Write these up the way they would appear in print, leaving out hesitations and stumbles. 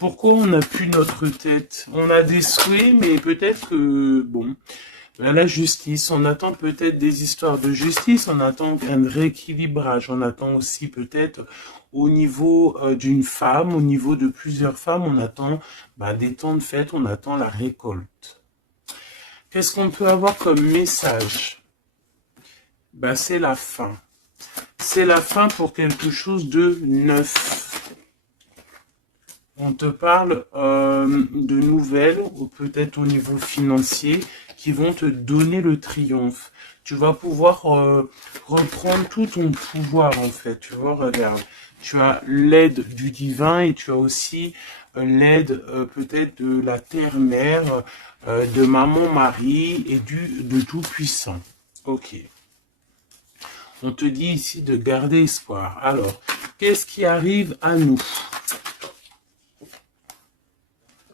Pourquoi on n'a plus notre tête? On a des souhaits, mais peut-être que, bon, ben, la justice, on attend peut-être des histoires de justice, on attend un rééquilibrage, on attend aussi peut-être au niveau d'une femme, au niveau de plusieurs femmes, on attend ben, des temps de fête, on attend la récolte. Qu'est-ce qu'on peut avoir comme message? Ben, c'est la fin. C'est la fin pour quelque chose de neuf. On te parle de nouvelles, ou peut-être au niveau financier, qui vont te donner le triomphe. Tu vas pouvoir reprendre tout ton pouvoir, en fait. Tu vois, regarde. Tu as l'aide du divin et tu as aussi l'aide peut-être de la terre-mère, de maman-Marie et de Tout-Puissant. Ok. On te dit ici de garder espoir. Alors, qu'est-ce qui arrive à nous?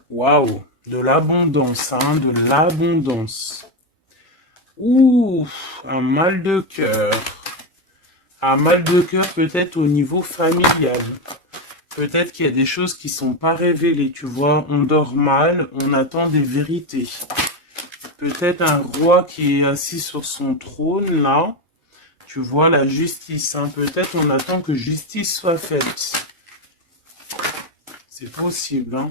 Waouh, de l'abondance, hein, de l'abondance. Ouh, un mal de cœur. Un mal de cœur peut-être au niveau familial. Peut-être qu'il y a des choses qui sont pas révélées, tu vois. On dort mal, on attend des vérités. Peut-être un roi qui est assis sur son trône, là. Tu vois la justice, hein. Peut-être on attend que justice soit faite. C'est possible, hein.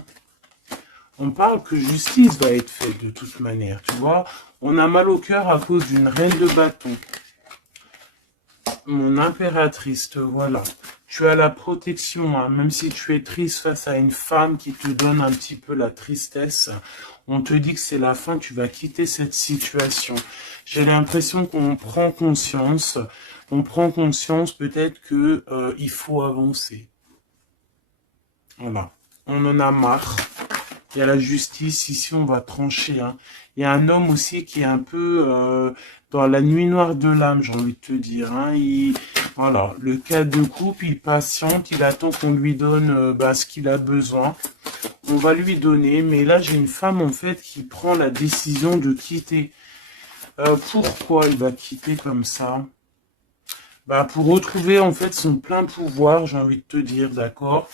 On parle que justice va être faite de toute manière, tu vois. On a mal au cœur à cause d'une reine de bâton. Mon impératrice, te voilà. Tu as la protection, hein, même si tu es triste face à une femme qui te donne un petit peu la tristesse. On te dit que c'est la fin, tu vas quitter cette situation. J'ai l'impression qu'on prend conscience. On prend conscience peut-être que il faut avancer. Voilà. On en a marre. Il y a la justice, ici on va trancher. Hein. Il y a un homme aussi qui est un peu dans la nuit noire de l'âme, j'ai envie de te dire. Hein. Voilà, le cas de couple, il patiente, il attend qu'on lui donne ce qu'il a besoin. On va lui donner, mais là j'ai une femme en fait qui prend la décision de quitter. Pourquoi il va quitter comme ça? Pour retrouver en fait son plein pouvoir, j'ai envie de te dire, d'accord?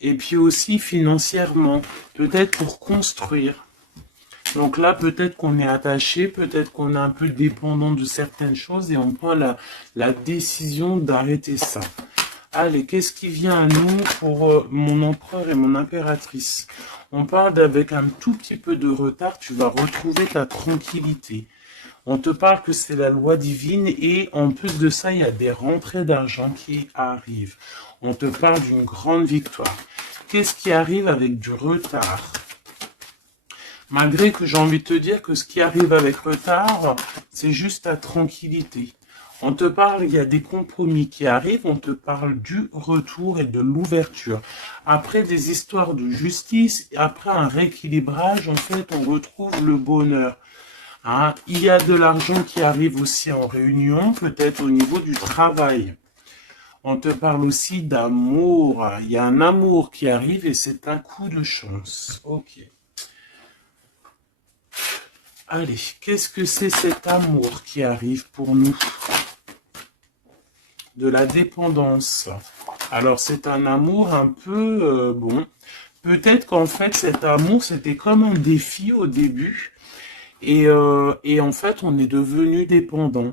Et puis aussi financièrement, peut-être pour construire. Donc là, peut-être qu'on est attaché, peut-être qu'on est un peu dépendant de certaines choses et on prend la décision d'arrêter ça. Allez, qu'est-ce qui vient à nous pour mon empereur et mon impératrice? On parle d'avec un tout petit peu de retard, tu vas retrouver ta tranquillité. On te parle que c'est la loi divine et en plus de ça, il y a des rentrées d'argent qui arrivent. On te parle d'une grande victoire. Qu'est-ce qui arrive avec du retard? Malgré que j'ai envie de te dire que ce qui arrive avec retard, c'est juste ta tranquillité. On te parle, il y a des compromis qui arrivent, on te parle du retour et de l'ouverture. Après des histoires de justice, après un rééquilibrage, en fait, on retrouve le bonheur. Hein, il y a de l'argent qui arrive aussi en réunion, peut-être au niveau du travail. On te parle aussi d'amour. Il y a un amour qui arrive et c'est un coup de chance. Ok. Allez, qu'est-ce que c'est cet amour qui arrive pour nous? De la dépendance. Alors c'est un amour un peu bon. Peut-être qu'en fait cet amour c'était comme un défi au début. Et en fait, on est devenu dépendant.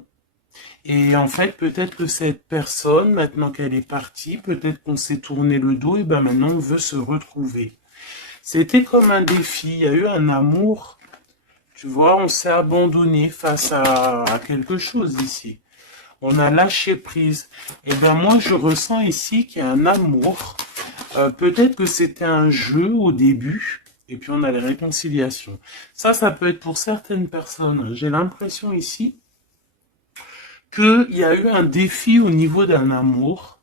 Et en fait, peut-être que cette personne, maintenant qu'elle est partie, peut-être qu'on s'est tourné le dos, et ben maintenant on veut se retrouver. C'était comme un défi, il y a eu un amour, tu vois, on s'est abandonné face à quelque chose ici. On a lâché prise. Et ben moi, je ressens ici qu'il y a un amour. Peut-être que c'était un jeu au début. Et puis on a les réconciliations. Ça peut être pour certaines personnes. J'ai l'impression ici qu'il y a eu un défi au niveau d'un amour.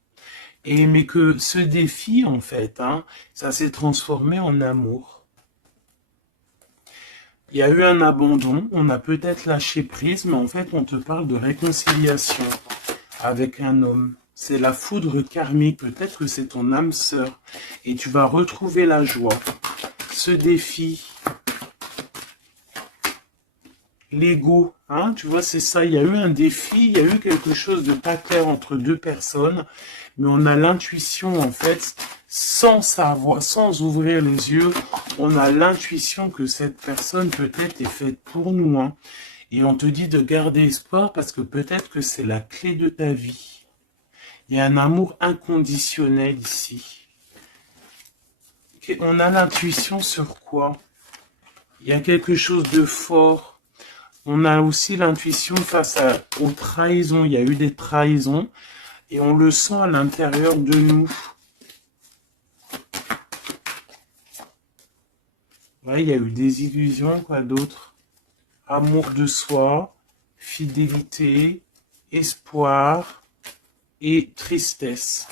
Mais que ce défi, en fait, hein, ça s'est transformé en amour. Il y a eu un abandon, on a peut-être lâché prise, mais en fait on te parle de réconciliation avec un homme. C'est la foudre karmique, peut-être que c'est ton âme sœur. Et tu vas retrouver la joie. Ce défi, l'ego, hein, tu vois, c'est ça, il y a eu un défi, il y a eu quelque chose de pas clair entre deux personnes, mais on a l'intuition, en fait, sans savoir, sans ouvrir les yeux, on a l'intuition que cette personne peut-être est faite pour nous, hein. Et on te dit de garder espoir parce que peut-être que c'est la clé de ta vie. Il y a un amour inconditionnel ici. On a l'intuition sur quoi? Il y a quelque chose de fort. On a aussi l'intuition face aux trahisons. Il y a eu des trahisons et on le sent à l'intérieur de nous. Ouais, il y a eu des illusions, quoi d'autre? Amour de soi, fidélité, espoir et tristesse.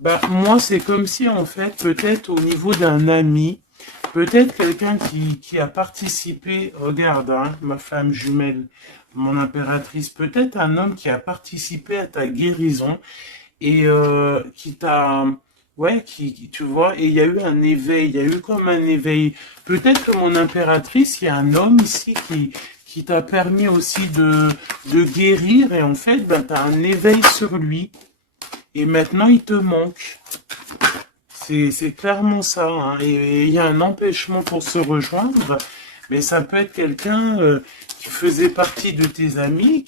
Bah, moi, c'est comme si, en fait, peut-être au niveau d'un ami, peut-être quelqu'un qui a participé, regarde, hein, ma flamme jumelle, mon impératrice, peut-être un homme qui a participé à ta guérison et qui t'a, ouais, tu vois, et il y a eu un éveil, il y a eu comme un éveil. Peut-être que mon impératrice, il y a un homme ici qui t'a permis aussi de guérir et en fait, ben, tu as un éveil sur lui et maintenant il te manque. C'est clairement ça, hein. Et il y a un empêchement pour se rejoindre, mais ça peut être quelqu'un qui faisait partie de tes amis,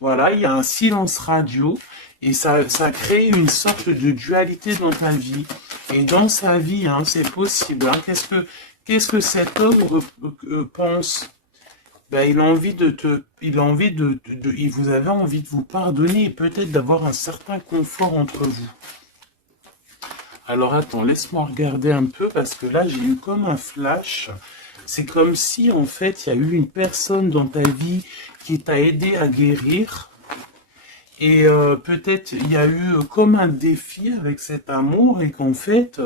voilà, il y a un silence radio, et ça crée une sorte de dualité dans ta vie. Et dans sa vie, hein, c'est possible. Hein. Qu'est-ce que cet homme pense? Ben, il a envie vous avez envie de vous pardonner et peut-être d'avoir un certain confort entre vous. Alors attends, laisse-moi regarder un peu parce que là j'ai eu comme un flash. C'est comme si en fait il y a eu une personne dans ta vie qui t'a aidé à guérir. Et peut-être il y a eu comme un défi avec cet amour et qu'en fait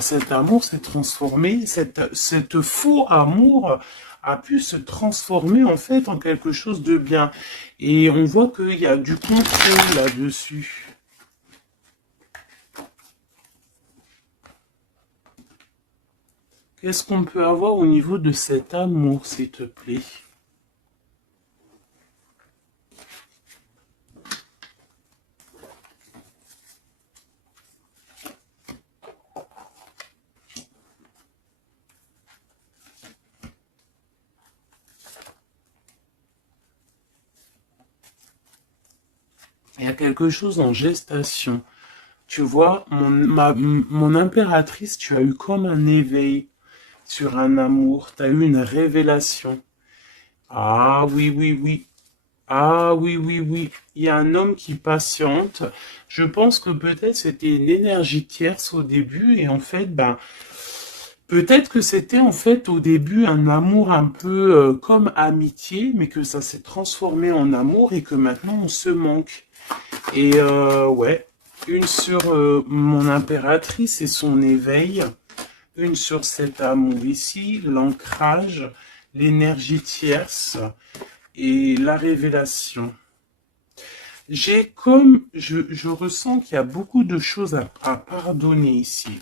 cet amour s'est transformé, cette faux amour a pu se transformer en fait en quelque chose de bien. Et on voit qu'il y a du contrôle là-dessus. Qu'est-ce qu'on peut avoir au niveau de cet amour, s'il te plaît? Il y a quelque chose en gestation. Tu vois, mon impératrice, tu as eu comme un éveil sur un amour, tu as eu une révélation. Ah oui, oui, oui. Ah oui, oui, oui. Il y a un homme qui patiente. Je pense que peut-être c'était une énergie tierce au début et en fait, ben, peut-être que c'était en fait au début un amour un peu comme amitié, mais que ça s'est transformé en amour et que maintenant on se manque. Et ouais, une sur mon impératrice et son éveil, une sur cet amour ici, l'ancrage, l'énergie tierce et la révélation. Je ressens qu'il y a beaucoup de choses à pardonner ici.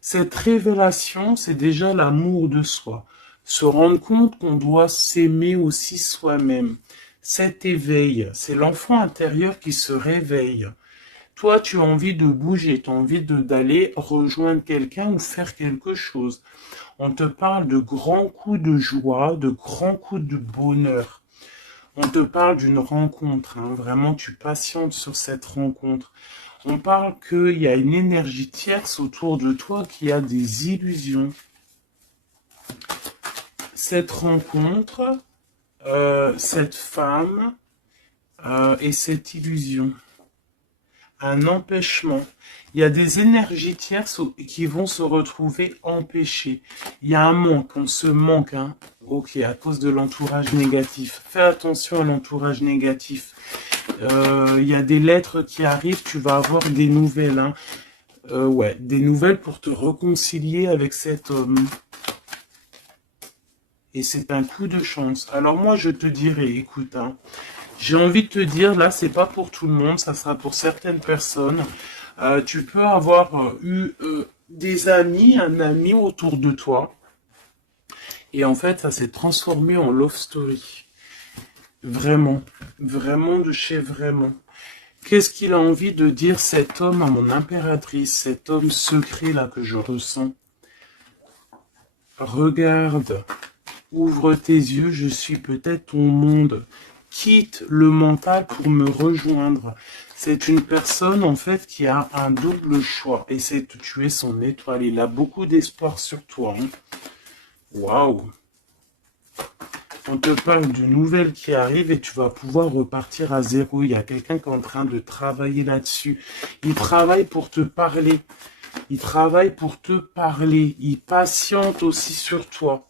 Cette révélation, c'est déjà l'amour de soi. Se rendre compte qu'on doit s'aimer aussi soi-même. Cet éveil, c'est l'enfant intérieur qui se réveille. Toi, tu as envie de bouger, tu as envie d'aller rejoindre quelqu'un ou faire quelque chose. On te parle de grands coups de joie, de grands coups de bonheur. On te parle d'une rencontre, hein. Vraiment, tu patientes sur cette rencontre. On parle qu'il y a une énergie tierce autour de toi qui a des illusions. Cette rencontre, cette femme et cette illusion. Un empêchement. Il y a des énergies tierces qui vont se retrouver empêchées. Il y a un manque, on se manque, hein. Ok, à cause de l'entourage négatif. Fais attention à l'entourage négatif. Il y a des lettres qui arrivent, tu vas avoir des nouvelles, hein. Ouais, des nouvelles pour te réconcilier avec cet homme. Et c'est un coup de chance. Alors moi, je te dirais, écoute, hein, j'ai envie de te dire, là, c'est pas pour tout le monde, ça sera pour certaines personnes. Tu peux avoir eu des amis, un ami autour de toi. Et en fait, ça s'est transformé en love story. Vraiment. Vraiment de chez vraiment. Qu'est-ce qu'il a envie de dire cet homme à mon impératrice, cet homme secret là que je ressens? Regarde, ouvre tes yeux, je suis peut-être ton monde. Quitte le mental pour me rejoindre. C'est une personne en fait qui a un double choix. Essaie de tuer son étoile. Il a beaucoup d'espoir sur toi. Hein. Waouh! On te parle d'une nouvelle qui arrive et tu vas pouvoir repartir à zéro. Il y a quelqu'un qui est en train de travailler là-dessus. Il travaille pour te parler. Il travaille pour te parler. Il patiente aussi sur toi.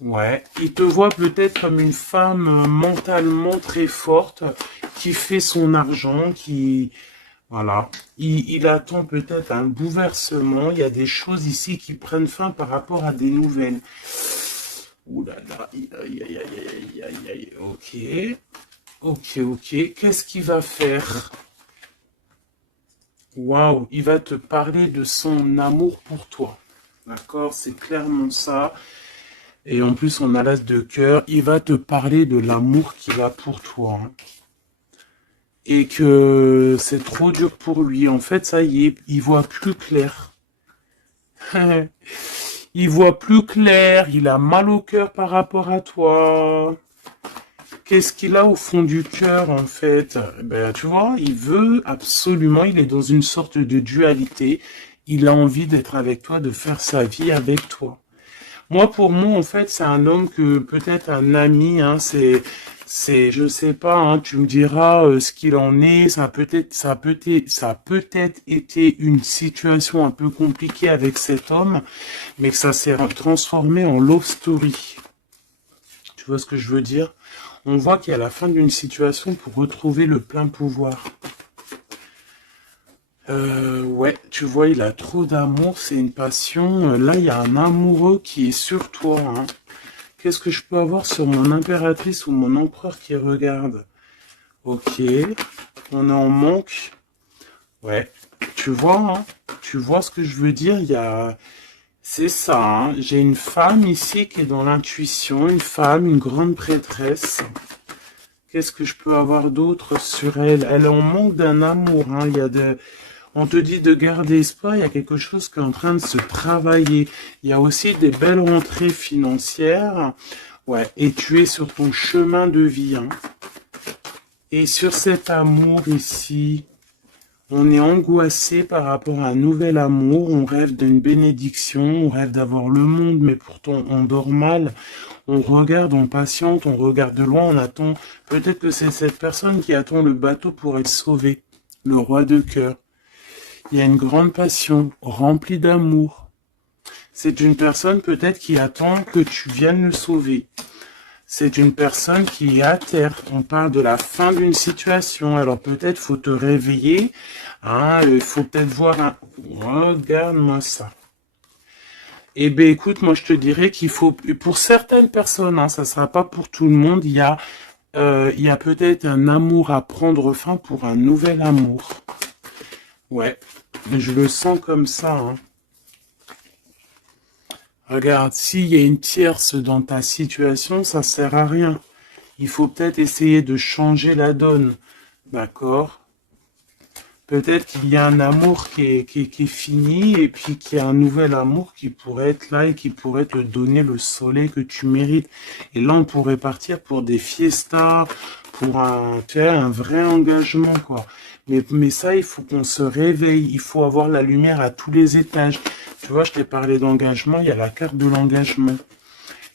Ouais, il te voit peut-être comme une femme mentalement très forte qui fait son argent, qui... Voilà. Il attend peut-être un bouleversement. Il y a des choses ici qui prennent fin par rapport à des nouvelles. Ouh là là, aïe, aïe, aïe, aïe, aïe, aïe, ok. Ok, ok. Qu'est-ce qu'il va faire? Waouh, il va te parler de son amour pour toi. D'accord, c'est clairement ça. Et en plus, on a l'as de cœur. Il va te parler de l'amour qu'il a pour toi. Hein. Et que c'est trop dur pour lui. En fait, ça y est, il voit plus clair. Il voit plus clair. Il a mal au cœur par rapport à toi. Qu'est-ce qu'il a au fond du cœur, en fait? Ben, tu vois, il veut absolument, il est dans une sorte de dualité. Il a envie d'être avec toi, de faire sa vie avec toi. Moi, pour moi, en fait, c'est un homme que peut-être un ami, hein, je sais pas, hein, tu me diras ce qu'il en est. Ça a peut-être été une situation un peu compliquée avec cet homme, mais que ça s'est transformé en love story. Tu vois ce que je veux dire? On voit qu'il y a la fin d'une situation pour retrouver le plein pouvoir. Ouais, tu vois, il a trop d'amour, c'est une passion. Là, il y a un amoureux qui est sur toi. Hein. Qu'est-ce que je peux avoir sur mon impératrice ou mon empereur qui regarde? Ok, on est en manque. Ouais, tu vois, hein, tu vois ce que je veux dire? Il y a... C'est ça, hein. J'ai une femme ici qui est dans l'intuition, une femme, une grande prêtresse. Qu'est-ce que je peux avoir d'autre sur elle? Elle est en manque d'un amour, hein. Il y a de... On te dit de garder espoir, il y a quelque chose qui est en train de se travailler. Il y a aussi des belles rentrées financières. Ouais, et tu es sur ton chemin de vie. Hein. Et sur cet amour ici, on est angoissé par rapport à un nouvel amour. On rêve d'une bénédiction, on rêve d'avoir le monde, mais pourtant on dort mal. On regarde, on patiente, on regarde de loin, on attend. Peut-être que c'est cette personne qui attend le bateau pour être sauvée. Le roi de cœur. Il y a une grande passion, remplie d'amour. C'est une personne peut-être qui attend que tu viennes le sauver. C'est une personne qui est à terre. On parle de la fin d'une situation. Alors peut-être faut te réveiller. Hein, il faut peut-être voir un... Regarde-moi ça. Eh bien écoute, moi je te dirais qu'il faut... Pour certaines personnes, hein, ça ne sera pas pour tout le monde, il y a peut-être un amour à prendre fin pour un nouvel amour. Ouais, je le sens comme ça. Hein. Regarde, s'il y a une tierce dans ta situation, ça sert à rien. Il faut peut-être essayer de changer la donne. D'accord? Peut-être qu'il y a un amour qui est fini et puis qu'il y a un nouvel amour qui pourrait être là et qui pourrait te donner le soleil que tu mérites. Et là, on pourrait partir pour des fiestas, pour un vrai engagement, quoi. Mais ça, il faut qu'on se réveille. Il faut avoir la lumière à tous les étages. Tu vois, je t'ai parlé d'engagement, il y a la carte de l'engagement.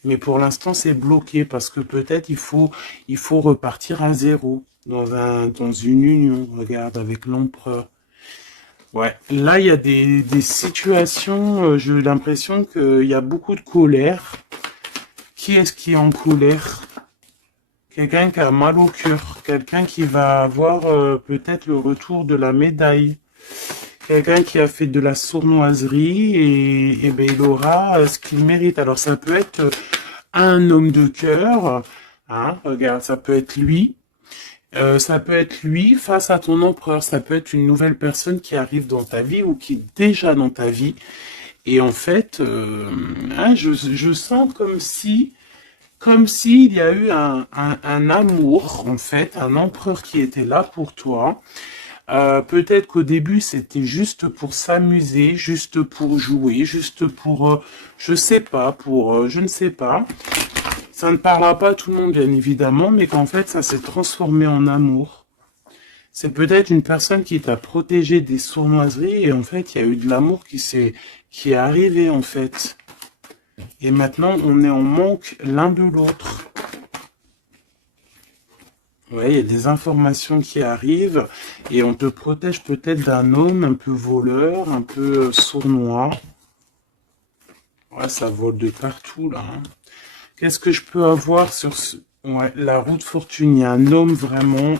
Mais pour l'instant, c'est bloqué parce que peut-être il faut repartir à zéro dans une union. Regarde, avec l'empereur. Ouais, là, il y a des situations, j'ai l'impression qu'il y a beaucoup de colère. Qui est-ce qui est en colère? Quelqu'un qui a mal au cœur. Quelqu'un qui va avoir peut-être le retour de la médaille. Quelqu'un qui a fait de la sournoiserie et ben, il aura ce qu'il mérite. Alors ça peut être un homme de cœur, hein, regarde, ça peut être lui. Ça peut être lui face à ton empereur. Ça peut être une nouvelle personne qui arrive dans ta vie ou qui est déjà dans ta vie. Et en fait, hein, je sens comme s'il y a eu un amour, en fait, un empereur qui était là pour toi. Peut-être qu'au début, c'était juste pour s'amuser, juste pour jouer, juste pour, je sais pas, pour, je ne sais pas. Ça ne parlera pas à tout le monde, bien évidemment, mais qu'en fait, ça s'est transformé en amour. C'est peut-être une personne qui t'a protégé des sournoiseries et en fait, il y a eu de l'amour qui est arrivé, en fait. Et maintenant, on est en manque l'un de l'autre. Ouais, il y a des informations qui arrivent et on te protège peut-être d'un homme un peu voleur, un peu sournois. Ouais, ça vole de partout, là. Hein. Qu'est-ce que je peux avoir sur ce... Ouais, la roue de fortune, il y a un homme vraiment,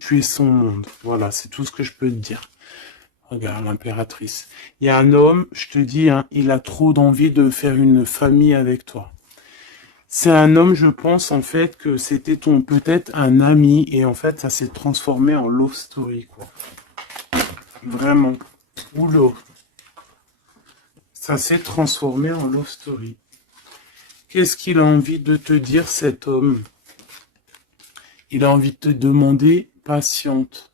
tu es son monde. Voilà, c'est tout ce que je peux te dire. Regarde, l'impératrice. Il y a un homme, je te dis, hein, il a trop d'envie de faire une famille avec toi. C'est un homme, je pense, en fait, que c'était ton peut-être un ami, et en fait, ça s'est transformé en love story, quoi. Vraiment. Oula. Ça s'est transformé en love story. Qu'est-ce qu'il a envie de te dire, cet homme? Il a envie de te demander patiente.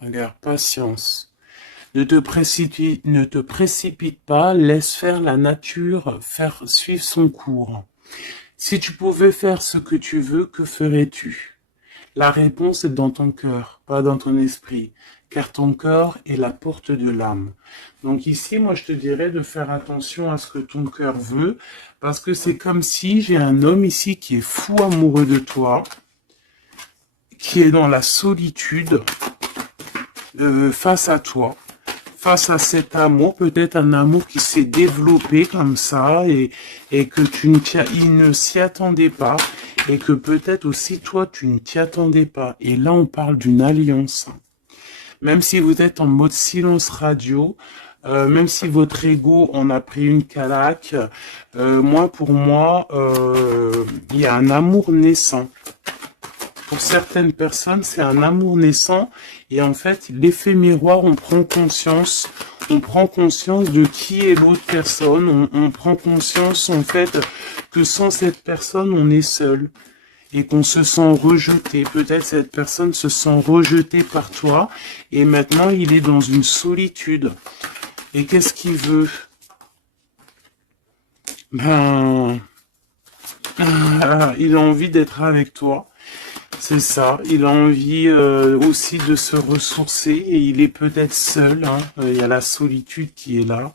Regarde, patience. Ne te précipite pas, laisse faire la nature, faire suivre son cours. Si tu pouvais faire ce que tu veux, que ferais-tu? La réponse est dans ton cœur, pas dans ton esprit, car ton cœur est la porte de l'âme. Donc ici, moi, je te dirais de faire attention à ce que ton cœur veut, parce que c'est comme si j'ai un homme ici qui est fou amoureux de toi, qui est dans la solitude face à toi, face à cet amour, peut-être un amour qui s'est développé comme ça et que il ne s'y attendait pas et que peut-être aussi toi tu ne t'y attendais pas. Et là on parle d'une alliance. Même si vous êtes en mode silence radio, même si votre ego en a pris une calaque, pour moi, il y a un amour naissant. Pour certaines personnes, c'est un amour naissant et en fait, l'effet miroir, on prend conscience de qui est l'autre personne, on prend conscience en fait que sans cette personne, on est seul et qu'on se sent rejeté. Peut-être cette personne se sent rejetée par toi et maintenant, il est dans une solitude. Et qu'est-ce qu'il veut? Ben, il a envie d'être avec toi. C'est ça, il a envie aussi de se ressourcer et il est peut-être seul, hein. Il y a la solitude qui est là.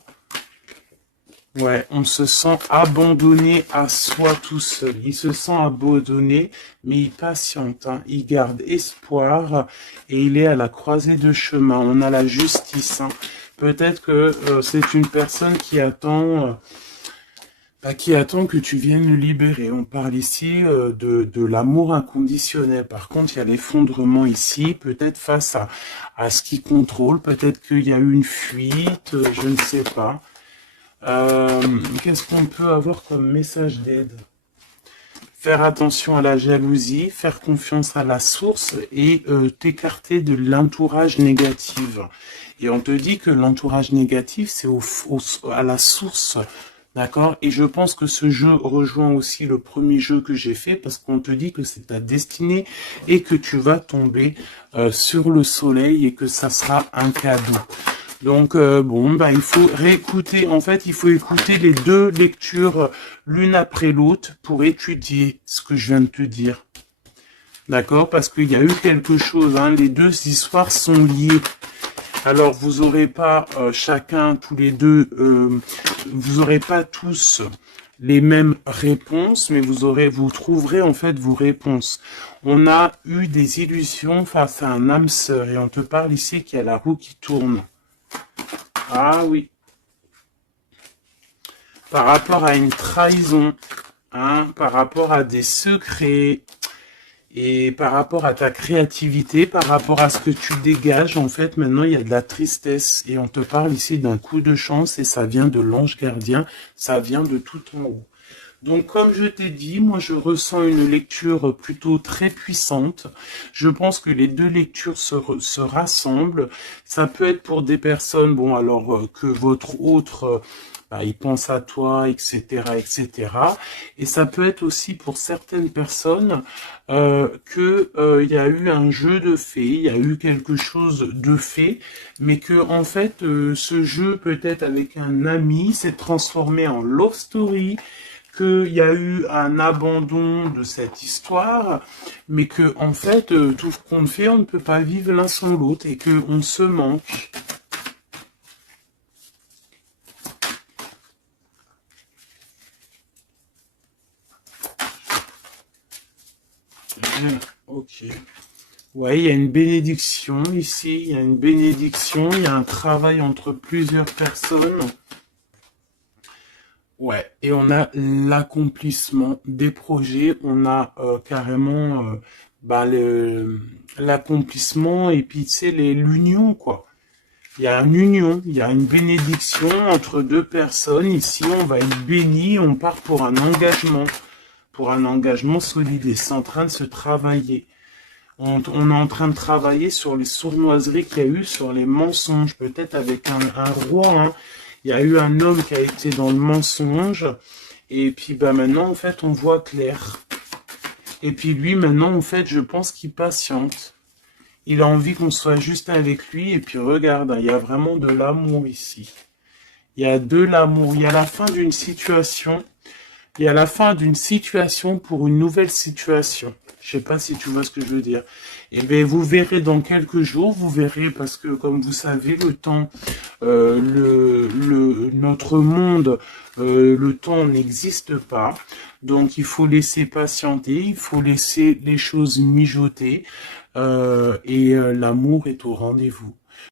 Ouais, on se sent abandonné à soi tout seul. Il se sent abandonné, mais il patiente, hein. Il garde espoir et il est à la croisée de chemin. On a la justice. Hein. Peut-être que c'est une personne qui attend que tu viennes le libérer. On parle ici de l'amour inconditionnel. Par contre, il y a l'effondrement ici, peut-être face à ce qui contrôle, peut-être qu'il y a eu une fuite, je ne sais pas. Qu'est-ce qu'on peut avoir comme message d'aide? Faire attention à la jalousie, faire confiance à la source et t'écarter de l'entourage négatif. Et on te dit que l'entourage négatif, c'est à la source. D'accord? Et je pense que ce jeu rejoint aussi le premier jeu que j'ai fait parce qu'on te dit que c'est ta destinée et que tu vas tomber sur le soleil et que ça sera un cadeau. Donc il faut réécouter, en fait il faut écouter les deux lectures l'une après l'autre pour étudier ce que je viens de te dire. D'accord? Parce qu'il y a eu quelque chose, hein, les deux histoires sont liées. Alors, vous aurez pas chacun, tous les deux, vous aurez pas tous les mêmes réponses, mais vous trouverez en fait vos réponses. On a eu des illusions face à un âme sœur, et on te parle ici qu'il y a la roue qui tourne. Ah oui. Par rapport à une trahison, hein, par rapport à des secrets, et par rapport à ta créativité, par rapport à ce que tu dégages, en fait, maintenant, il y a de la tristesse. Et on te parle ici d'un coup de chance et ça vient de l'ange gardien, ça vient de tout en haut. Donc, comme je t'ai dit, moi, je ressens une lecture plutôt très puissante. Je pense que les deux lectures se rassemblent. Ça peut être pour des personnes, bon, alors que votre autre, bah, il pense à toi, etc., etc. Et ça peut être aussi pour certaines personnes que il y a eu un jeu de fées, il y a eu quelque chose de fait, mais que en fait, ce jeu peut-être avec un ami s'est transformé en love story, qu'il y a eu un abandon de cette histoire, mais que en fait, tout ce qu'on fait, on ne peut pas vivre l'un sans l'autre et qu'on se manque. Ok. Ouais, il y a une bénédiction ici, il y a une bénédiction, il y a un travail entre plusieurs personnes. Ouais, et on a l'accomplissement des projets, on a carrément bah, l'accomplissement et puis tu sais l'union quoi. Il y a une union, il y a une bénédiction entre deux personnes. Ici, on va être béni, on part pour un engagement solide et c'est en train de se travailler. On est en train de travailler sur les sournoiseries qu'il y a eu, sur les mensonges, peut-être avec un roi, hein. Il y a eu un homme qui a été dans le mensonge, et puis bah maintenant, en fait, on voit clair. Et puis lui, maintenant, en fait, je pense qu'il patiente. Il a envie qu'on soit juste avec lui, et puis regarde, il y a vraiment de l'amour ici. Il y a de l'amour, il y a la fin d'une situation, il y a la fin d'une situation pour une nouvelle situation. Je sais pas si tu vois ce que je veux dire. Et bien, vous verrez dans quelques jours, vous verrez parce que comme vous savez, le temps, notre monde, le temps n'existe pas. Donc, il faut laisser patienter, il faut laisser les choses mijoter, et l'amour est au rendez-vous.